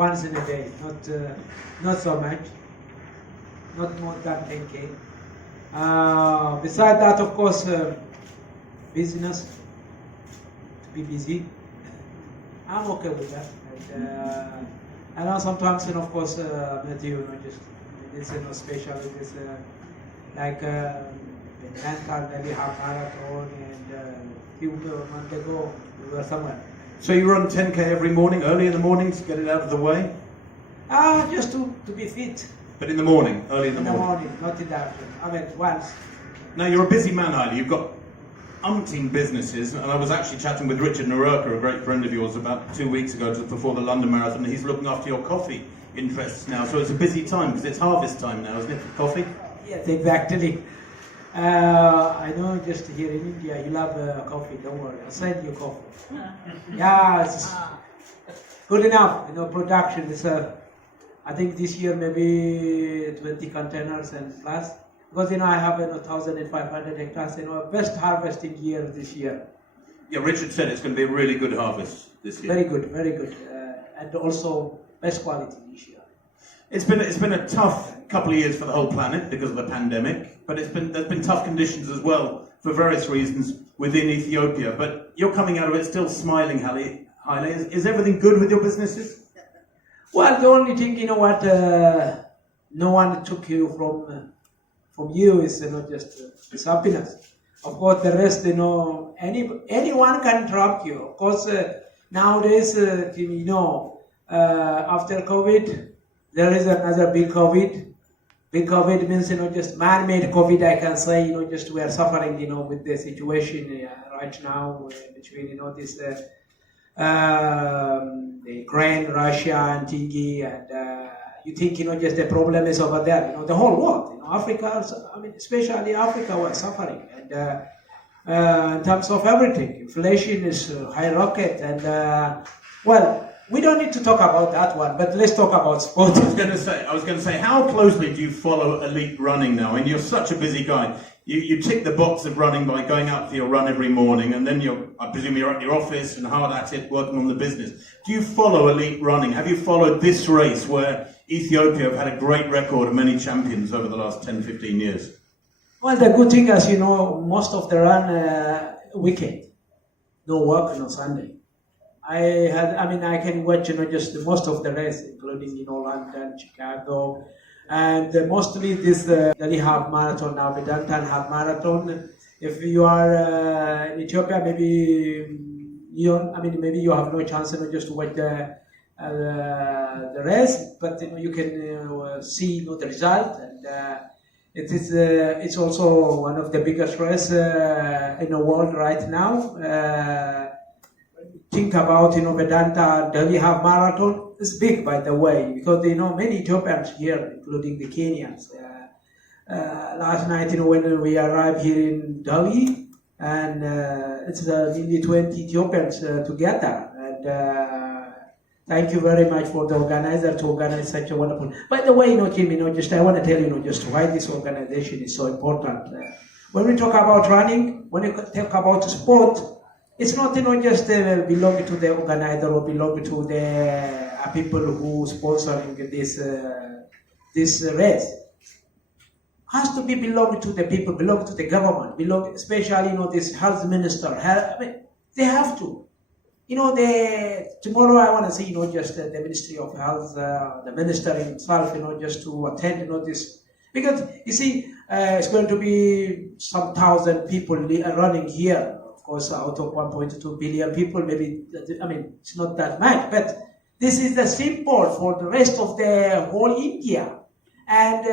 once in a day, not so much, not more than 10K. Besides that, of course, business, to be busy. I'm okay with that. And I know sometimes, of course, Matthew, just it's special. It's like mental, maybe half marathon, and few months ago we were somewhere. So you run 10K every morning, early in the morning to get it out of the way? Just to be fit. But in the morning, early in the morning. morning? Not in the afternoon. I mean, once. Now you're a busy man, Haile. You've got umpteen businesses, and I was actually chatting with Richard Narurka, a great friend of yours, about 2 weeks ago, just before the London Marathon. He's looking after your coffee interests now, so it's a busy time because it's harvest time now, isn't it, for coffee? Yes, exactly. I know just here in India you love coffee. Don't worry, I'll send you coffee. Yeah, it's good enough. Production is I think this year maybe 20 containers and plus. Because I have 1,500 hectares. Best harvesting year this year. Yeah, Richard said it's going to be a really good harvest this year. Very good, very good, and also best quality this year. It's been a tough couple of years for the whole planet because of the pandemic, but there's been tough conditions as well for various reasons within Ethiopia. But you're coming out of it still smiling, Haile. Is everything good with your businesses? Well, the only thing no one took you from you is just happiness. Of course, the rest anyone can drop you. Of course, nowadays after COVID. There is another big COVID. Big COVID means, just man-made COVID, I can say, just we are suffering, with the situation right now between, this, the Ukraine, Russia, and Tigi, and you think, just the problem is over there, the whole world, Africa, especially Africa was suffering, and in terms of everything, inflation is high rocket, and, well, we don't need to talk about that one, but let's talk about sport. I was going to say, how closely do you follow elite running now? And you're such a busy guy. You tick the box of running by going out for your run every morning, and then I presume you're at your office and hard at it, working on the business. Do you follow elite running? Have you followed this race where Ethiopia have had a great record of many champions over the last 10, 15 years? Well, the good thing is, most of the run weekend, no work, no Sunday. I can watch, just most of the race, including, London, Chicago, and mostly this Delhi half marathon, now Vedanta half marathon. If you are in Ethiopia, maybe maybe you have no chance, just to watch the race, but you can see, the result, and it's also one of the biggest races in the world right now. Think about, Vedanta, Delhi half marathon. It's big, by the way, because many Ethiopians here, including the Kenyans. Last night, when we arrived here in Delhi, and it's nearly 20 Ethiopians together. And thank you very much for the organizer to organize such a wonderful. By the way, Kim, just I want to tell you, just why this organization is so important. When we talk about running, when we talk about sport. It's not, just belong to the organizer or belong to the people who sponsoring this race. Has to be belong to the people, belong to the government, belong, especially, this health minister. They have to. Tomorrow I want to see, just the Ministry of Health, the minister himself, just to attend, this. Because, you see, it's going to be some thousand people running here. Of course, out of 1.2 billion people, maybe, it's not that much, but this is the symbol for the rest of the whole India. And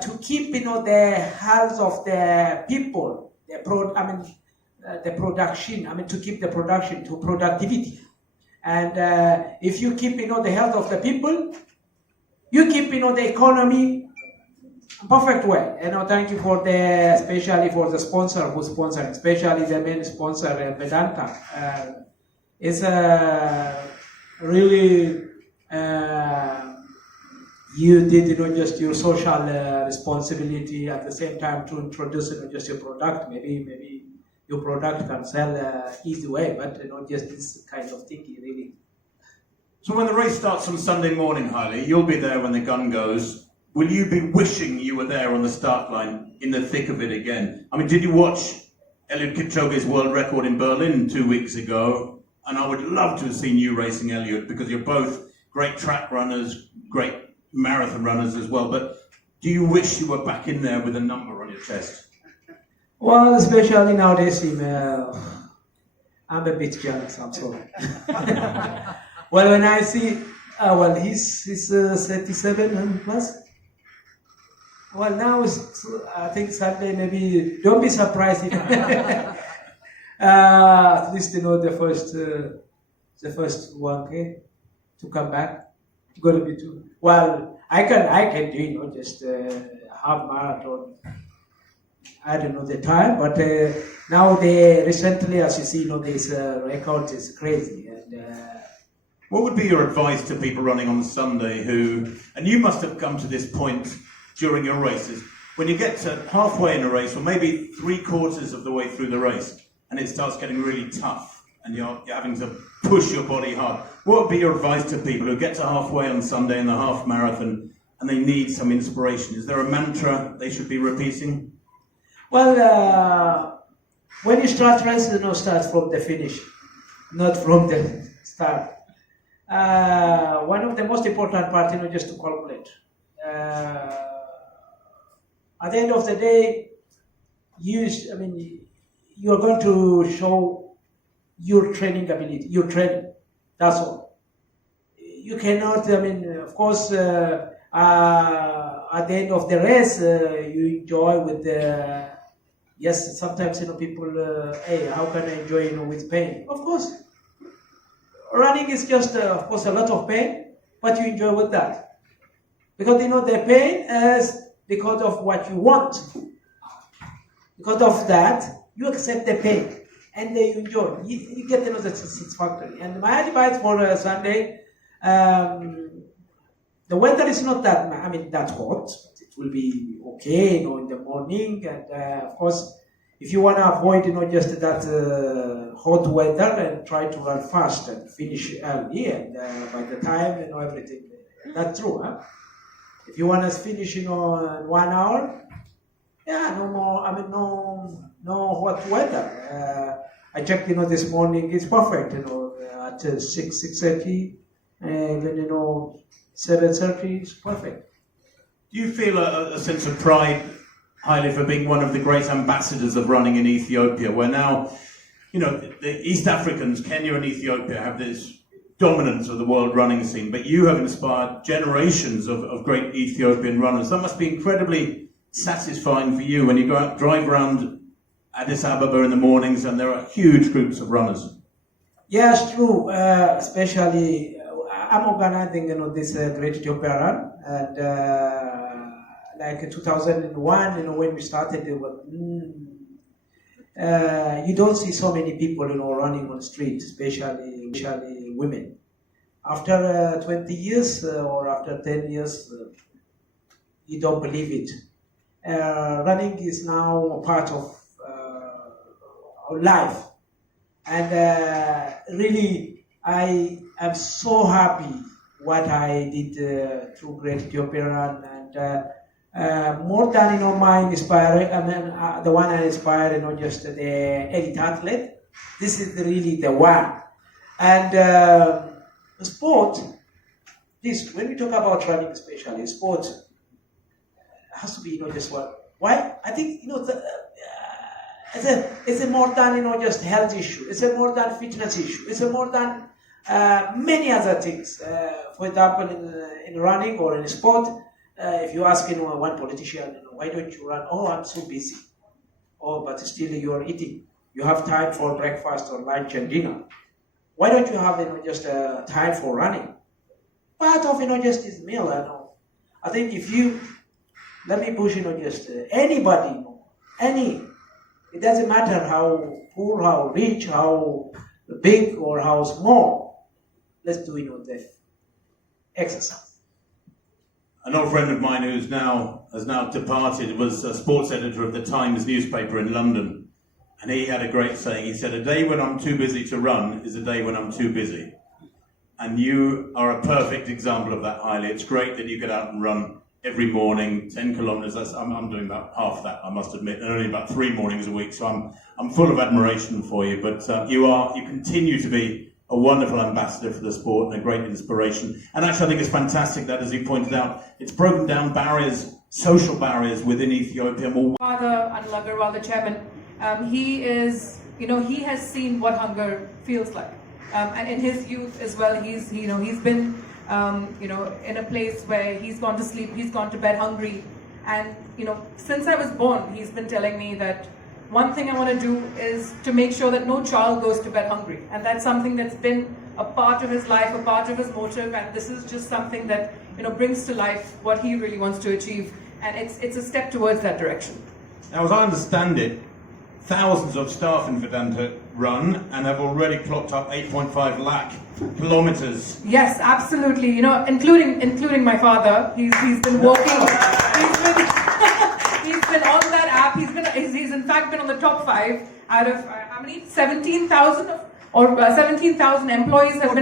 to keep, the health of the people, the production, to keep the production to productivity. And if you keep, the health of the people, you keep, the economy perfect way. Thank you for especially for the sponsor who sponsored, especially the main sponsor, Vedanta. It's really you did, just your social responsibility at the same time to introduce, just your product. Maybe your product can sell easy way, but just this kind of thing really So when the race starts on Sunday morning, Haile, you'll be there when the gun goes. Will you be wishing you were there on the start line in the thick of it again? I mean, did you watch Eliud Kipchoge's world record in Berlin 2 weeks ago? And I would love to have seen you racing Eliud, because you're both great track runners, great marathon runners as well. But do you wish you were back in there with a number on your chest? Well, especially nowadays, I'm a bit jealous, I'm sorry. Well, when I see, he's 37 and plus. Well, now I think Sunday maybe, don't be surprised if at least the first 1K to come back. Gonna be too. Well, I can do just half marathon. I don't know the time, but now recently, as you see, this record is crazy. And what would be your advice to people running on Sunday and you must have come to this point during your races, when you get to halfway in a race, or maybe 3/4 of the way through the race, and it starts getting really tough, and you're having to push your body hard. What would be your advice to people who get to halfway on Sunday in the half marathon, and they need some inspiration? Is there a mantra they should be repeating? Well, when you start racing, start from the finish, not from the start. One of the most important parts, just to calculate. At the end of the day, you're going to show your training ability, your training. That's all. You cannot, of course, at the end of the race, you enjoy with the, yes, sometimes, people, hey, how can I enjoy, with pain? Of course. Running is just, of course, a lot of pain, but you enjoy with that. Because, the pain is because of what you want. Because of that, you accept the pain and you enjoy. You get the satisfaction. And my advice for Sunday, the weather is not that hot. It will be okay, in the morning. And of course, if you want to avoid, just that hot weather, and try to run fast and finish early. And by the time, everything. That's true, huh? If you want to finish, in 1 hour, yeah, no more, no hot weather. I checked, this morning, it's perfect, at 6:30, and then, 7:30, it's perfect. Do you feel a sense of pride, Haile, for being one of the great ambassadors of running in Ethiopia, where now, the East Africans, Kenya and Ethiopia, have this dominance of the world running scene, but you have inspired generations of great Ethiopian runners. That must be incredibly satisfying for you when you go out, drive around Addis Ababa in the mornings, and there are huge groups of runners. Yes, true. Especially, I'm organizing, this Great Ethiopia Run, and like 2001, when we started, you don't see so many people, running on the street, especially women. After 20 years or after 10 years, you don't believe it. Running is now a part of our life. And really, I am so happy what I did through Great Ethiopia Run. And more than, my inspiring, the one I inspired, just the elite athlete. This is really the one. And sport, this, when we talk about running especially, sport has to be, just what? Why? I think, it's a more than, just health issue. It's a more than fitness issue. It's a more than many other things. For example, in running or in sport, if you ask, one politician, why don't you run? Oh, I'm so busy. Oh, but still you're eating. You have time for breakfast or lunch and dinner. Why don't you have, just time for running? Part of, just this meal, I think if you, let me push, just anybody, it doesn't matter how poor, how rich, how big or how small, let's do, the exercise. An old friend of mine has now departed was a sports editor of the Times newspaper in London. And he had a great saying. He said, "A day when I'm too busy to run is a day when I'm too busy." and you are a perfect example of that, Haile. It's great that you get out and run every morning, 10 kilometers. I'm doing about half that, I must admit, and only about 3 mornings a week. So I'm full of admiration for you. But you continue to be a wonderful ambassador for the sport and a great inspiration. And actually, I think it's fantastic that, as you pointed out, it's broken down barriers, social barriers within Ethiopia. Father Aggarwal Hebbar, the chairman, he is, he has seen what hunger feels like, and in his youth as well, he's been, in a place where he's gone to sleep, he's gone to bed hungry, and since I was born, he's been telling me that one thing I want to do is to make sure that no child goes to bed hungry, and that's something that's been a part of his life, a part of his motive, and this is just something that brings to life what he really wants to achieve, and it's a step towards that direction. Now, as I understand it, thousands of staff in Vedanta run and have already clocked up 8.5 lakh kilometers. Yes, absolutely. Including my father. He's been walking. He's been on that app. He's in fact been on the top 5 out of how many? 17,000 or 17,000 employees have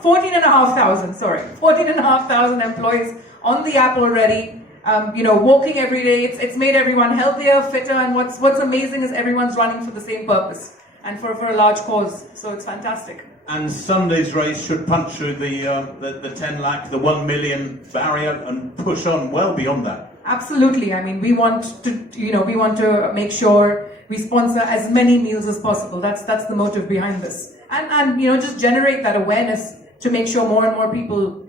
14,500. Sorry, 14,500 employees on the app already. Walking every day. It's made everyone healthier, fitter, and what's amazing is everyone's running for the same purpose and for a large cause. So it's fantastic. And Sunday's race should punch through the 10 lakh, the 1 million barrier, and push on well beyond that. Absolutely. I mean, we want to make sure we sponsor as many meals as possible. That's the motive behind this, and just generate that awareness to make sure more and more people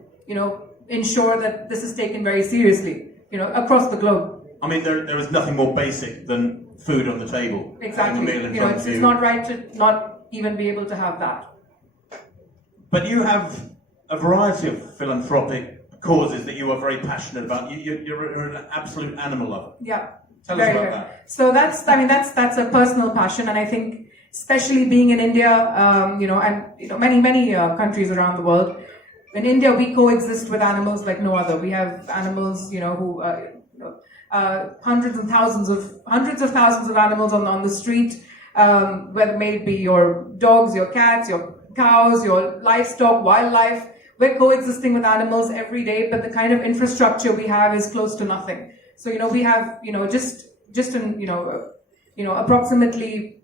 ensure that this is taken very seriously. Across the globe. I mean, there is nothing more basic than food on the table. Exactly. It's not right to not even be able to have that. But you have a variety of philanthropic causes that you are very passionate about. You're an absolute animal lover. Yeah. Tell us about that. So that's a personal passion, and I think especially being in India, and many countries around the world. In India, we coexist with animals like no other. We have animals, who hundreds of thousands of animals on the street, whether may it be your dogs, your cats, your cows, your livestock, wildlife. We're coexisting with animals every day, but the kind of infrastructure we have is close to nothing. So we have approximately.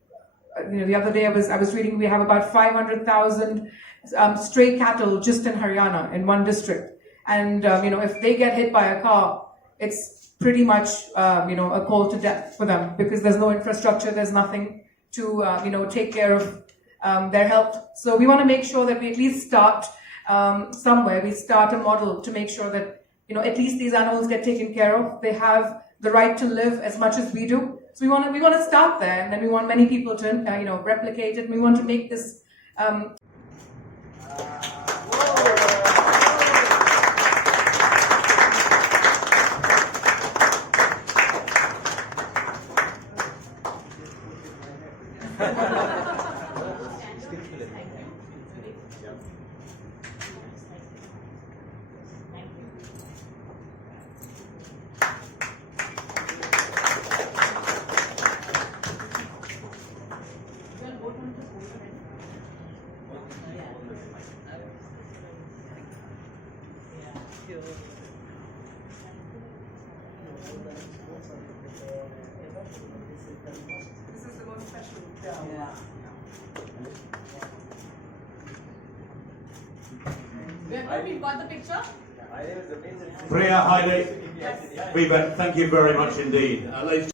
The other day I was reading, we have about 500,000 stray cattle just in Haryana, in one district. And, if they get hit by a car, it's pretty much, a call to death for them because there's no infrastructure, there's nothing to, take care of their health. So we want to make sure that we at least start somewhere. We start a model to make sure that, at least these animals get taken care of. They have the right to live as much as we do. So we want to start there, and then we want many people to replicate it. We want to make this. This is the most special. Yeah. We've got the picture. Priya, Haile, Hebbar, thank you very much indeed. Ladies